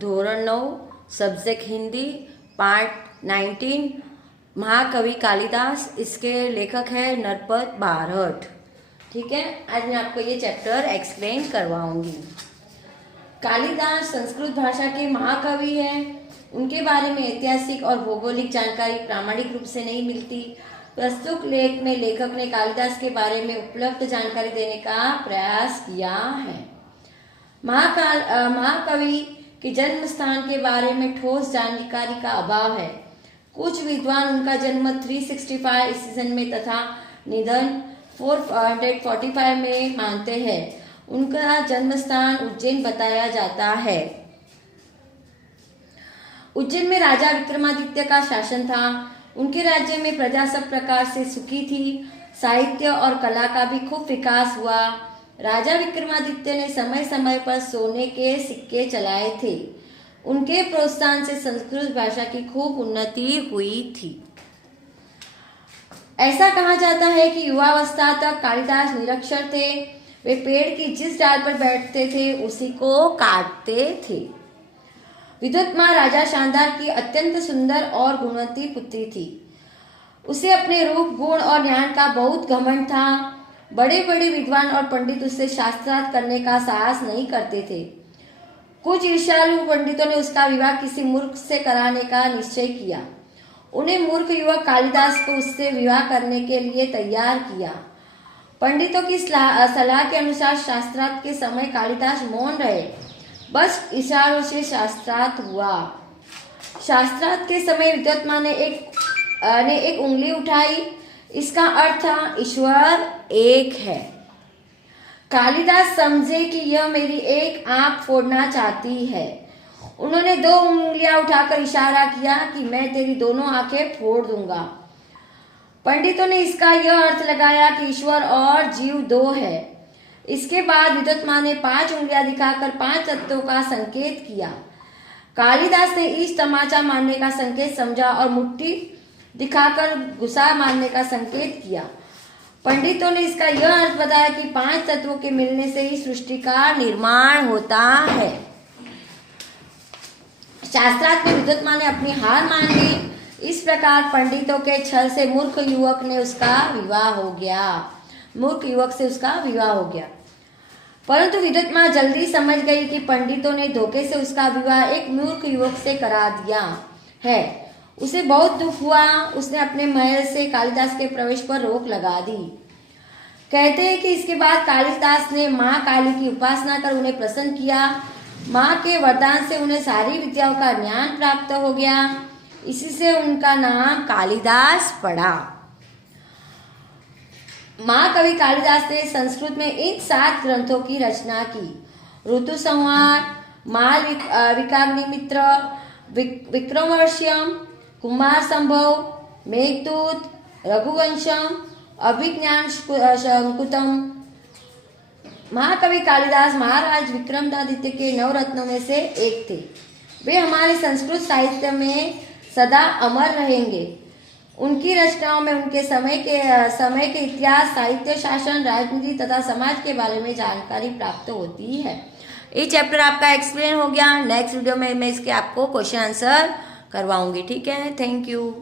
धोरण 9 subject Hindi part 19 महाकवि कालिदास। इसके लेखक है नरपत बारहट। ठीक है, आज मैं आपको ये चैप्टर एक्सप्लेन करवाऊंगी। कालिदास संस्कृत भाषा के महाकवि हैं। उनके बारे में ऐतिहासिक और भौगोलिक जानकारी प्रामाणिक रूप से नहीं मिलती। प्रस्तुत लेख में लेखक ने कालिदास के बारे में उपलब्ध जानकारी देने का प्रयास किया है। महाकवि के जन्म स्थान के बारे में ठोस जानकारी का अभाव है। कुछ विद्वान उनका जन्म 365 ईस्वी में तथा निधन 445 में मानते हैं। उनका जन्म स्थान उज्जैन बताया जाता है। उज्जैन में राजा विक्रमादित्य का शासन था। उनके राज्य में प्रजा सब प्रकार से सुखी थी। साहित्य और कला का भी खूब विकास हुआ। राजा विक्रमादित्य ने समय समय पर सोने के सिक्के चलाए थे। उनके प्रोत्साहन से संस्कृत भाषा की खूब उन्नति हुई थी। ऐसा कहा जाता है कि युवावस्था तक कालिदास निरक्षर थे। वे पेड़ की जिस डाल पर बैठते थे उसी को काटते थे। विद्वत्मा राजा शानदार की अत्यंत सुंदर और गुणवती पुत्री थी। उसे अपने रूप गुण और ज्ञान का बहुत घमंड था। बड़े बड़े विद्वान और पंडित उससे शास्त्रार्थ करने का साहस नहीं करते थे। कुछ ईर्ष्यालु पंडितों ने उसका विवाह किसी मूर्ख से कराने का निश्चय किया। उन्हें मूर्ख युवक कालिदास को उससे विवाह करने के लिए तैयार किया। पंडितों की सलाह के अनुसार शास्त्रार्थ के समय कालिदास मौन रहे। बस इशारों से शास्त्रार्थ हुआ। शास्त्रार्थ के समय विद्वत्मा ने एक उंगली उठाई। इसका अर्थ था ईश्वर एक है। कालिदास समझे कि यह मेरी एक आंख फोड़ना चाहती है। उन्होंने 2 उंगलियां उठाकर इशारा किया कि मैं तेरी दोनों आंखें फोड़ दूंगा। पंडितों ने इसका यह अर्थ लगाया कि ईश्वर और जीव 2 है। इसके बाद विद्वत्मा ने 5 उंगलियां दिखाकर 5 तत्वों का संकेत किया। कालिदास ने ईश तमाचा मारने का संकेत समझा और मुट्ठी दिखाकर गुस्सा मारने का संकेत किया। पंडितों ने इसका यह अर्थ बताया कि 5 तत्वों के मिलने से ही सृष्टि का निर्माण होता है। शास्त्रार्थ में विद्वत्मा ने अपनी हार मान ली। इस प्रकार पंडितों के छल से मूर्ख युवक से उसका विवाह हो गया। परंतु विद्वत्मा जल्दी समझ गई कि पंडितों ने धोखे से उसका विवाह एक मूर्ख युवक से करा दिया है। उसे बहुत दुख हुआ। उसने अपने महल से कालिदास के प्रवेश पर रोक लगा दी। कहते हैं कि इसके बाद कालिदास ने माँ काली की उपासना कर उन्हें प्रसन्न किया। माँ के वरदान से उन्हें सारी विद्याओं का ज्ञान प्राप्त हो गया। इसी से उनका नाम कालिदास पड़ा। महाकवि कालिदास ने संस्कृत में इन 7 ग्रंथों की रचना की। ऋतु संहार, माल विकाग्निमित्र, विक्रमोर्वशीयम, कुमार संभव, मेघदूत, रघुवंशम, अभिज्ञान शकुंतलम। महाकवि कालिदास महाराज विक्रमादित्य के 9 रत्नों में से एक थे। वे हमारे संस्कृत साहित्य में सदा अमर रहेंगे। उनकी रचनाओं में उनके समय के इतिहास, साहित्य, शासन, राजनीति तथा समाज के बारे में जानकारी प्राप्त होती है। ये चैप्टर आपका एक्सप्लेन हो गया। नेक्स्ट वीडियो में मैं इसके आपको क्वेश्चन आंसर करवाऊंगी। ठीक है, थैंक यू।